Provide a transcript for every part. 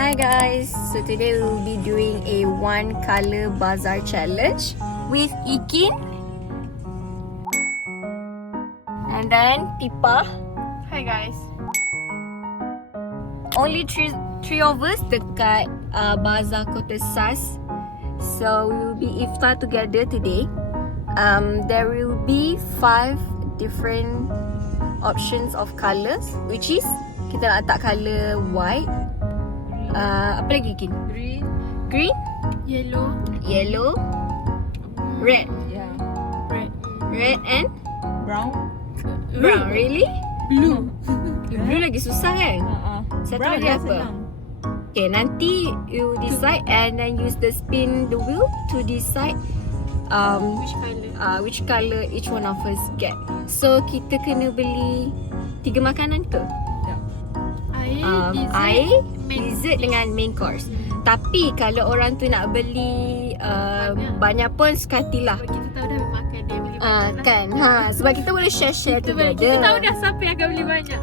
Hi guys, so today we will be doing a one color bazaar challenge with Ikin and then Tipa. Hi guys. Only three of us dekat Bazaar Kota Sas. So we will be iftar together today. There will be 5 different options of colours, which is kita nak letak colour white. Apa lagi Ikin? Green, yellow, red, red and Brown. brown. Really? Blue. Blue lagi susah kan? Satu Brown lagi dah apa? senang. Okay, nanti you decide and then use the spin the wheel to decide which colour each one of us get. So kita kena beli 3 makanan ke? Air, dessert dengan main course. Tapi kalau orang tu nak beli banyak pun sekatilah. Kita tahu dah makan dia beli banyak lah. Kan? Sebab kita boleh share together. Kita tahu dah siapa yang akan beli banyak.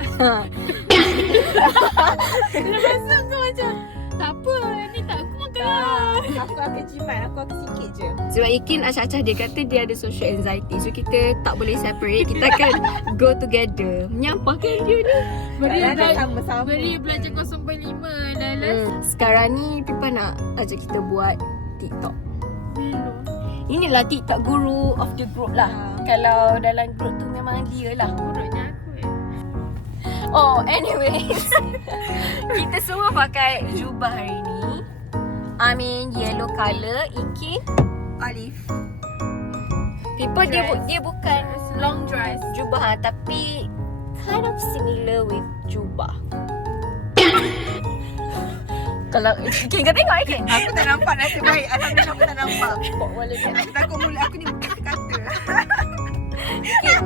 Lepas tu kau macam tak apa, ni tak aku makan lah. Aku akan jimat, aku akan sikit je. Sebab Ikin acah-acah dia kata dia ada social anxiety. So kita tak boleh separate. Kita akan go together. Menyampahkan dia ni. Beri belajar 0.5 dah. Sekarang ni Pipa nak ajak kita buat TikTok. Inilah TikTok guru of the group lah. Kalau dalam group tu memang dia lah. Urutnya aku Oh, anyways. Kita semua pakai jubah hari ni. Amin yellow colour. Ikin Alif. Pipa dia bukan long dress. jubah tapi kind of similar with jubah. Kalau Ikin kau tengok Ikin. Aku tak nampak nasib baik. Alhamdulillah aku tak nampak. Bawa wala dia. Aku takut mulut aku ni kata-kata. Ikin,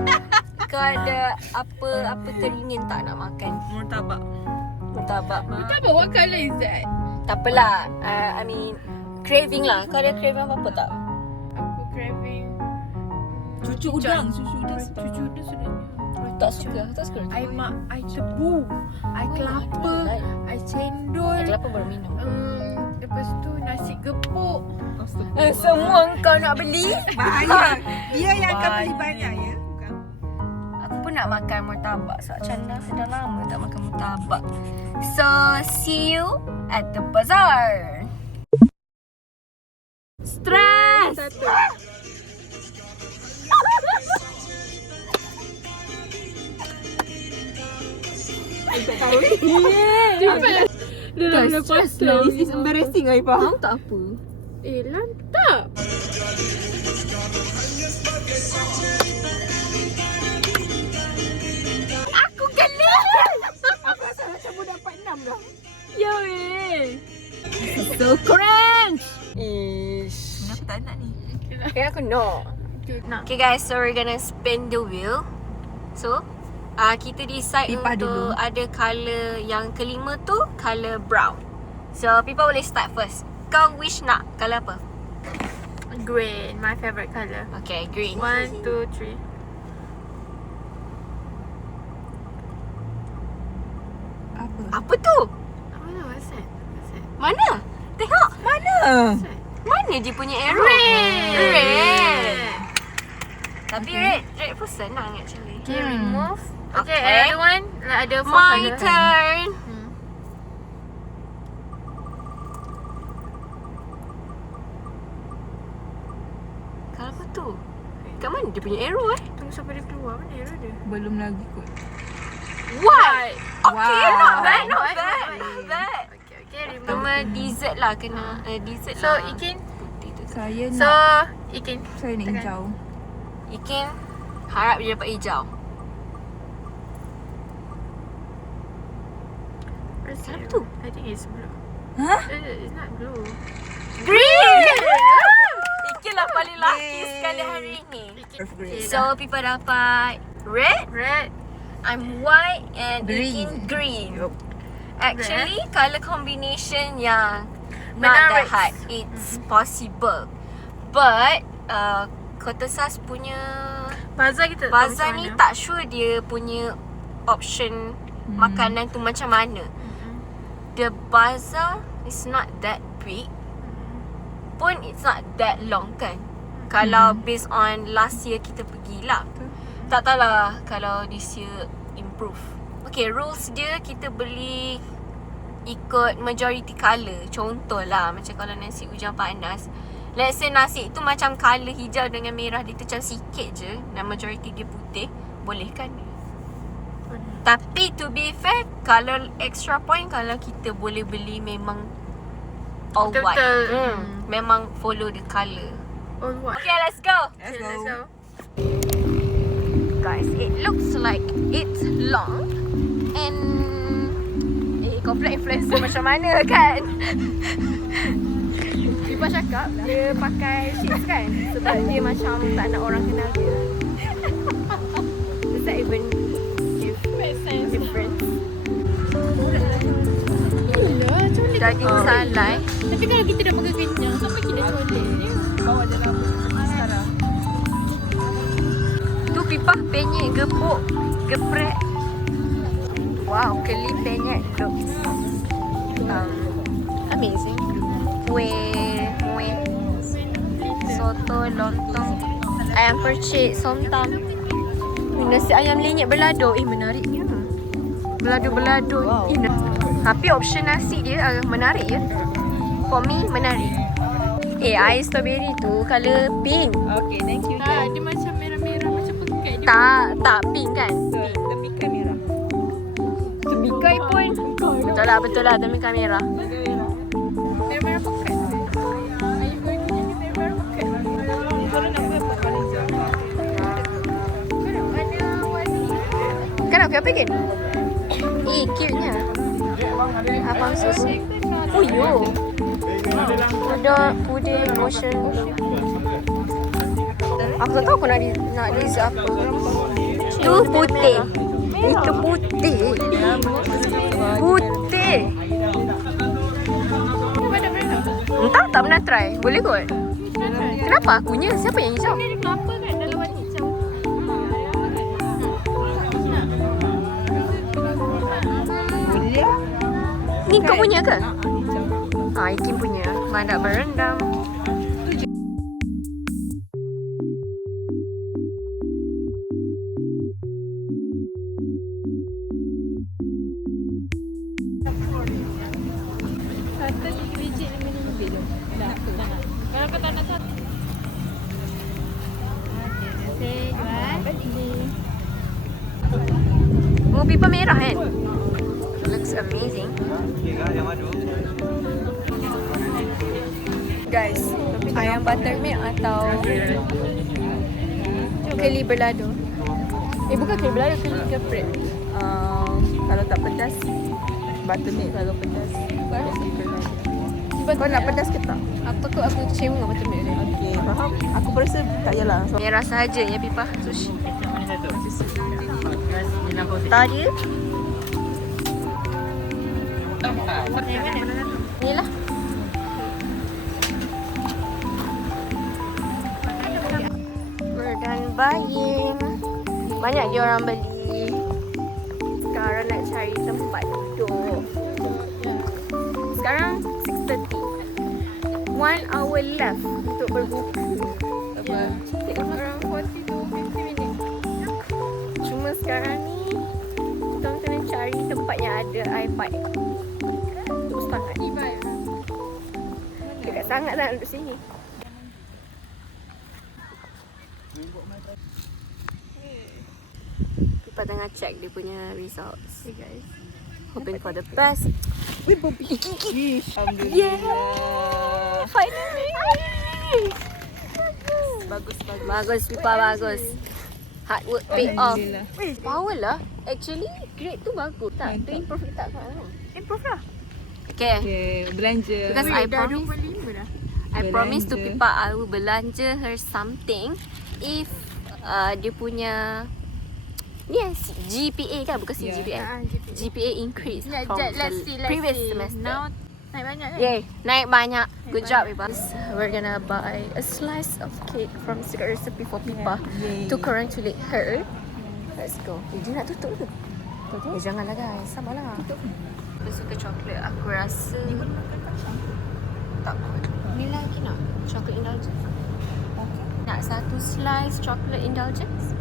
kau ada apa teringin tak nak makan? Murtabak. Murtabak. Tak apa, what colour is that? Tak apalah. I mean craving lah. Kau ada craving apa-apa tak? Aku craving Cucu udang. Cucu udang sudah. Tak suka I tebu, I kelapa, I cendol. Kelapa baru minum. Lepas tu nasi gepuk. Semua kau nak beli? Bahaya. Dia yang akan beli banyak ya. Bukan. Aku pun nak makan murtabak. Sebab macam dah lama tak makan murtabak. So, see you at the bazaar. Stress! Dia dah lepas lah. This is embarrassing Aifah. Tahu tak apa? Lantak. Aku kena! Aku rasa macam budak 46 dah. Yo, so cringe! Kenapa tak nak ni? Okay, aku nak. Okay guys, so we're gonna spin the wheel. So, kita decide Pipa untuk dulu. ada colour yang kelima tu colour brown. So, Pipa boleh start first. Kau wish nak colour apa? Green, my favourite colour. Okay, green. 1, 2, 3. Apa? Apa tu? What's that? Mana? Tengok. Mana? Mana dia punya arrow? Red. Tapi red pun senang actually. Okay, remove. Okay, Okay. another one. Ada 4 My colour. turn. Kalau apa tu? Kat mana dia punya arrow Tunggu sampai dia keluar. Mana arrow dia? Belum lagi kot. White. Okay, Wow. not bad, not White, bad, white. not bad. Okay, remove. Nama dessert lah kena dessert So, lah. Ikin. Putih tu. Saya So, nak Ikin. saya nak hijau. Ikin harap dia dapat hijau. Where's the Apa arrow? tu? I think it's blue. Hah? It's not blue. Green. Ikin lah paling laki Yay. sekali hari ni. Okay, So, Pipa dapat red, red. I'm white and Green. Ikin green. Yup. Actually, colour combination yang not Menarik. that hard. It's possible. But Kota Sas punya Bazar kita tak tahu bazar macam ni mana. tak sure dia punya option makanan tu macam mana. the bazaar is not that big pun it's not that long kan. Kalau based on last year kita pergi lah. Tak tahulah kalau this year improve. Okay, rules dia kita beli ikut majority colour. Contoh lah macam kalau nasi hujan panas, let's say nasi tu macam colour hijau dengan merah, dia tu macam sikit je dan majority dia putih, boleh kan? Tapi to be fair, kalau extra point, kalau kita boleh beli memang all white. Memang follow the colour. All white. Okay, let's go. Let's go. Guys, it looks like it's long and kau pula influencer macam mana kan? Pipa cakap dia pakai sheets kan sebab dia macam tak nak orang kenal dia. Does that even give difference? Gila, macam mana Daging salai. Tapi kalau kita dah makan kenyang, sampai kita toleh ni. Bawa dalam sekarang. Tu pipah penyet gepuk geprek. Wow, keli penyet looks amazing. Kuih, soto, lontong, ayam percik, somtam, nasi ayam lenyek belado. Menariknya. Belado-belado. Wow. Tapi option nasi dia agak menarik ya. For me, menarik. Air strawberry tu color pink. Okay, thank you. Dia macam merah-merah, macam pekat dia. Tak pink kan? Temikan merah. Tebikai pun. Betul lah tebikai merah. Merah-merah pekat. Ayam goreng ni merah-merah pekat. Kalau nak buat Malaysia. Mana warna? Kan nak apa kan? Cute-nya. Abang sus. Oh yo. Puding ocean. Aku tak tahu aku nak dessert apa. Tu putih. Itu putih. Putih. Entah, tak pernah try. Boleh kot. Kenapa akunya? Siapa yang hijau? Dia ada kelapa kan dalam warna hijau. Boleh. Ni kau punya ke? Ikin punya. Mandak berendam. Kata legit RM5 je. Tak nak. Kalau kau tak nak tu. Okey, jual. Oh, pipa merah kan? Looks amazing. Guys, ayam buttermilk atau keli berlado? Bukan keli berlado, keli geprek. Kalau tak pedas, buttermilk kalau pedas. Kau nak pedas ke tak? Apa kot aku kecewa dengan buttermilk ni? Okey, faham. Aku rasa tak yalah. So, Merah sahaja ya pipa sushi. Tadi ni lah. We're done buying. Banyak dia orang beli. Sekarang nak cari tempat duduk. Sekarang 6:30. 1 hour left untuk berbuka. Around 40 to 50 minit. Cuma sekarang ni kita kena cari tempat yang ada air pipe. Terus sangat. Tiba. Dekat sangat nak duduk sini. Kita tengah check dia punya results. Okay guys. Hoping for the best. Alhamdulillah. Yeah. Finally. Bagus Pipa, bagus. Hard work pay off. Alhamdulillah. Power lah. Actually grade tu bagus. Tak, tu improve tak kan? Improve lah. Okay. Okay, belanja. Because I promise 25 dah. I promise to Belanja. Pipa I will belanja her something if dia punya ni GPA kan, bukan Yeah. CGPA. GPA. GPA increase Yeah, from let's the see. previous semester. Now naik banyak kan? Yay, naik banyak. Good Naik job Pipa. We're gonna buy a slice of cake from Secret Recipe for Pipa Yay. to congratulate her. Let's go. Dia nak tutup ke? Janganlah guys, sabarlah. Aku suka coklat. Aku rasa tak kot. Ni lagi nak coklat indulgence. Nak satu slice coklat indulgence.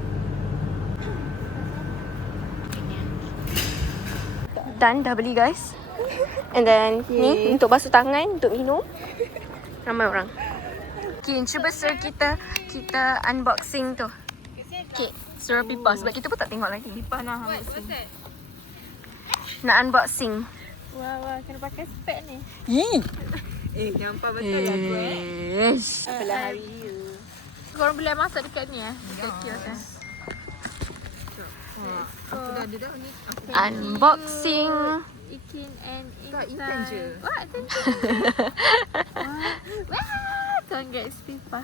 Done, dah beli guys. And then ni untuk basuh tangan, untuk minum. Ramai orang. Okay, cuba suruh kita unboxing tu. Okay, suruh Pipa sebab kita pun tak tengok lagi. Pipa nak unboxing. Nak unboxing. Wah, kena pakai spek ni. Nampak betul lah tu Yes. Sebelah hari ya. Korang boleh masak dekat ni dekat kios Aku dah ada dah ni. Unboxing. Ikin and Tak, Intan. Intan je. What? Wah, congrats Pipa.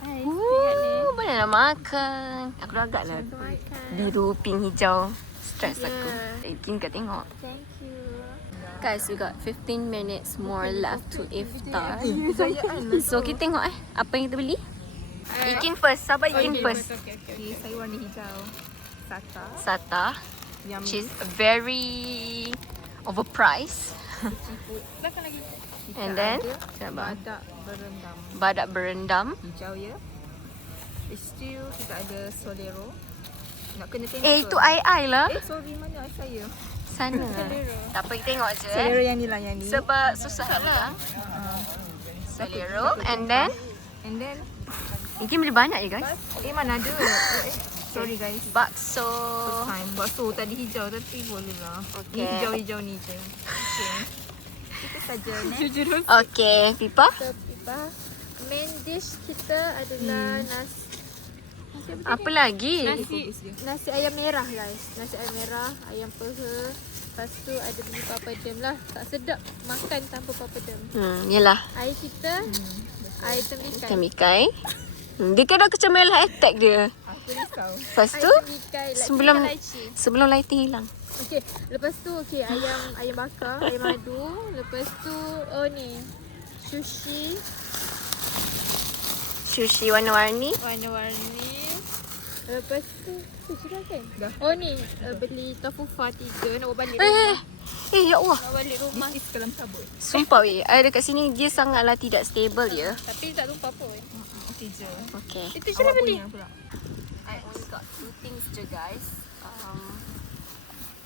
Hai, tengok ni. Boleh lah makan. Aku dah agak lah Aku makan. biru, pink, hijau. Stress Yeah. aku. Ikin kat tengok. Thank you. Guys, we got 15 minutes more left to iftar. Kejayaan. So kita tengok apa yang kita beli. Ikin first. Sabar Ikin first. Okay, saya warna hijau. Sata. Sata. Yummy. Which is very overpriced. Belakang lagi. Kita And then, ada sabar. badak berendam. Badak berendam. Hijau ya. Still kita ada solero. Nak kena tengok Itu ai lah. sorry mana saya. Sana. Tak apa, kita tengok je. Solero yang ni lah yang ni. Sebab susah nak pegang. Selero. And then, And then Ikin beli banyak je guys. mana ada. Sorry guys. Bakso. First time. Bakso tadi hijau tapi boleh lah. Okay. Ni hijau-hijau ni je. Okay. Itu saja. Next. Okay, Pipa. So, Pipa, main dish kita adalah nasi. Nasi Apa lagi? Nasi ayam merah guys. Nasi ayam merah, ayam peha. Lepas tu ada beli papadum lah. Tak sedap makan tanpa papadum. Yelah. Air kita, air temikai. Temikai. Dia kadang kecemalah attack dia. Aku risau. Lepas tu, Air temikai, sebelum- lychee. sebelum lighting hilang. Okey, lepas tu ayam bakar, ayam madu. Lepas tu ni sushi Sushi warna-warni. warna-warni. Lepas tu sushi dah kan? Dah. Oh ni beli tofu fa 3 nak bawa balik. Ya Allah. Nak balik rumah. This is kelam sabut. Sumpah weh, I dekat sini dia sangatlah tidak stable ya. Tapi tak tumpah pun. Okey je. Okay. Itu je lah beli. Pula. I only got 2 things je guys.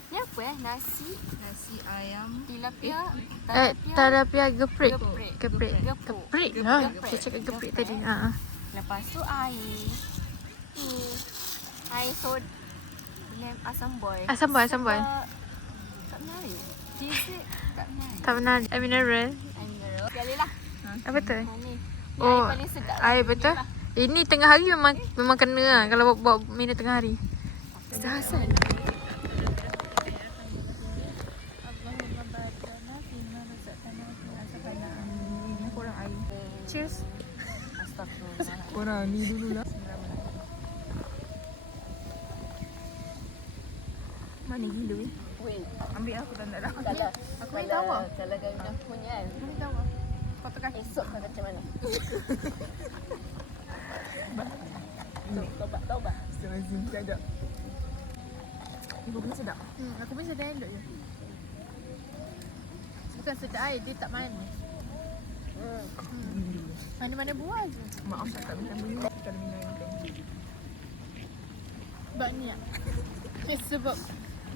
Ni apa nasi Nasi ayam. tilapia. Tarapia geprek. Geprek. Geprek Gepuk. lah. Geprek. Saya cakap geprek tadi. Lepas tu air. Ni air soda. Lem asam boy. Asam boy, asam boy. Sebab tak menarik. Dessert tak menarik. Tak benar. Air mineral. Air mineral. Sekali lah. Apa tu? Ni. Ni Oh, air paling sedap. air betul. Ini tengah hari memang kena lah kalau bawa minum tengah hari. Hasan. Korang air. Cheers. Astagfirullah. Korang ni dulu lah. Mana gila weh? Wait. Ambil aku tak nak dah. Kalau Aku ni tawa. Kalau kau dah punya kan. Aku ni tawa. Patut kaki. Esok kau macam mana? Taubat. Astagfirullahaladzim. Sekejap. Ibu pun sedap. Aku pun sedap elok je. Bukan sedap air, dia tak manis. Mana-mana buah je. Maaf saya tak minum bunyi. Kalau minum yang lain. Sebab ni lah. Sebab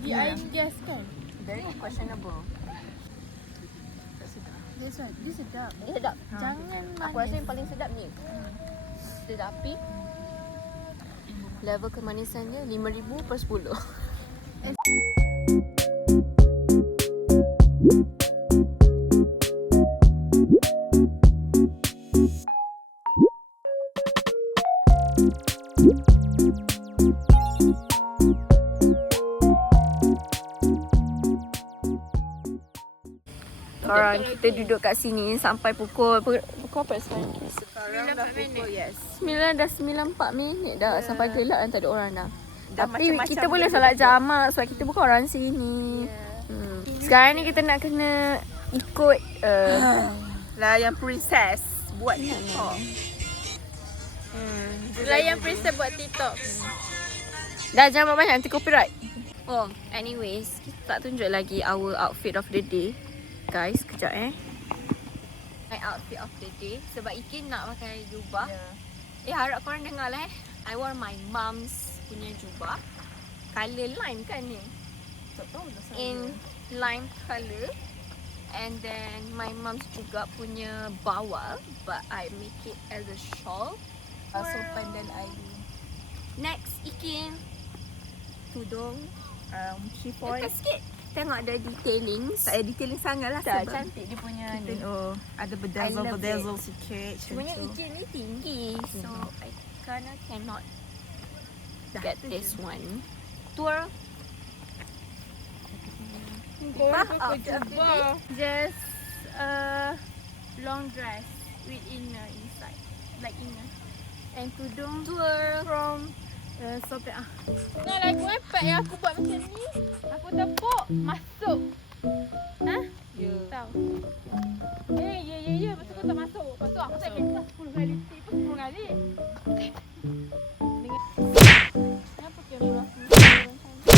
dia air gas kan. Very questionable. Dia sedap. Dia sedap. Jangan Aku rasa manis. yang paling sedap ni. Tetapi level kemanisannya 5,000 per 10. Korang kita duduk kat sini sampai pukul apa sekarang? Sekarang dah pukul yes. 9 dah 9:04 minit dah sampai gelap dan tak ada orang dah. Dah Tapi macam-macam kita boleh benda solat betul. jamak sebab kita bukan orang sini. Sekarang ni kita nak kena ikut Lah yang princess buat TikTok. Layan Princess buat TikTok. dah jangan banyak nanti copyright. Oh, anyways, kita tak tunjuk lagi our outfit of the day. Guys, kejap My outfit of the day. Sebab Ikin nak pakai jubah. Harap korang dengar lah I wore my mom's punya jubah. Colour lime kan ni? Tak tahu lah saya. In lime colour. And then my mom's juga punya bawal. But I make it as a shawl. Sopan dan ayu. Next, Ikin. Tudung. Chiffon. Dekat sikit. Tengok ada detailing. Tak ada detailing sangat lah Tak, sebab cantik dia punya ni. oh, ada I love bedazzle sikit. Sebenarnya Ikin ni tinggi. So, I kinda cannot get this one. Tour. Just long dress with inner inside, like inner. And tudung Tour. from sobek Nah, lagu iPad yang aku buat macam ni, aku tepuk masuk. Ha? Ya. Tahu. Ya. Betul kau tak masuk. Lepas tu aku tak kisah 10 kali. Tipu 10 kali. Dengan kenapa kamera aku turun macam ni?